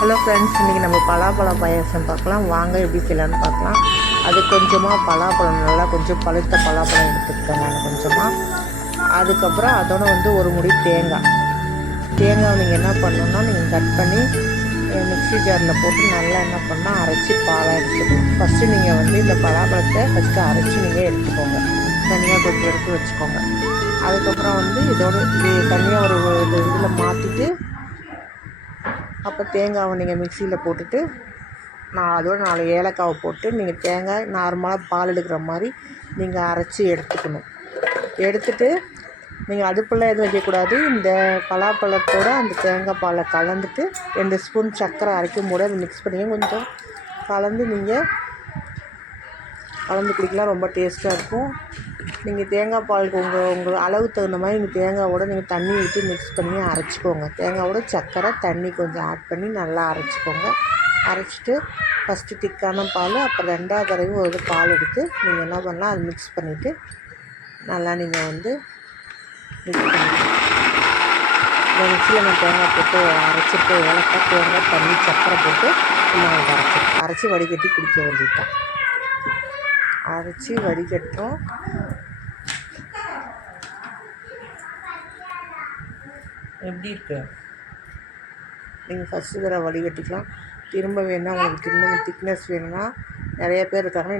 Hello friends, இன்றைக்கி நம்ம பலாப்பழம் பாயாசம் பார்க்கலாம். வாங்க எப்படி செய்யலான்னு பார்க்கலாம். அது கொஞ்சமாக பலாப்பழம், நல்லா கொஞ்சம் பழுத்த பலாப்பழம் எடுத்துக்கிட்டேன் நான் கொஞ்சமாக. அதுக்கப்புறம் அதோட ஒரு முடி தேங்காய் நீங்கள் என்ன பண்ணணுன்னா, நீங்கள் கட் பண்ணி மிக்ஸி ஜாரில் போட்டு நல்லா என்ன பண்ணால் அரைச்சி பாலாக எடுத்துக்கணும். ஃபஸ்ட்டு நீங்கள் இந்த பலாப்பழத்தை ஃபஸ்ட்டு அரைச்சி நீங்கள் எடுத்துக்கோங்க. தனியாக கொஞ்சம் எடுத்து வச்சுக்கோங்க. அதுக்கப்புறம் இதோட இது தனியாக ஒரு இதில் மாற்றிட்டு, அப்போ தேங்காவை நீங்கள் மிக்சியில் போட்டுட்டு அதோட 4 ஏலக்காவை போட்டு நீங்கள் தேங்காய் நார்மலாக பால் எடுக்கிற மாதிரி நீங்கள் அரைச்சி எடுத்துக்கணும். எடுத்துட்டு நீங்கள் அடுப்பெல்லாம் எதுவும் வைக்கக்கூடாது. இந்த பலாப்பழத்தோடு அந்த தேங்காய் பாலை கலந்துட்டு 2 ஸ்பூன் சர்க்கரை அரைக்கும் போது அதை மிக்ஸ் பண்ணி கொஞ்சம் கலந்து நீங்கள் கலந்து குடிக்கலாம். ரொம்ப டேஸ்ட்டாக இருக்கும். நீங்கள் தேங்காய் பாலுக்கு உங்கள் அளவுக்கு தகுந்த மாதிரி நீங்கள் தேங்காவோட நீங்கள் தண்ணி ஊற்றி மிக்ஸ் பண்ணி அரைச்சிக்கோங்க. தேங்காவோட சர்க்கரை தண்ணி கொஞ்சம் ஆட் பண்ணி நல்லா அரைச்சிக்கோங்க. அரைச்சிட்டு ஃபஸ்ட்டு திக்கான பால், அப்புறம் 2வது தடவை ஒரு பால் எடுத்து நீங்கள் என்ன பண்ணலாம், அது மிக்ஸ் பண்ணிவிட்டு நல்லா நீங்கள் மிக்ஸ் பண்ணிவிட்டு இந்த மிக்ஸியில் நான் தேங்காய் போட்டு அரைச்சிட்டு ஏலக்காய் தேங்காய் தண்ணி சர்க்கரை போட்டு நான் அரைச்சி வடிகட்டி குடிக்க வேண்டியதுதான். அரைச்சி வடிகட்டும். எப்படி இருக்கு? நீங்கள் ஃபஸ்ட்டு தடவை வடிகட்டிக்கலாம். திரும்ப வேணால் உங்களுக்கு இன்னும் திக்னஸ் வேணும்னா, நிறைய பேர் இருக்காங்கன்னா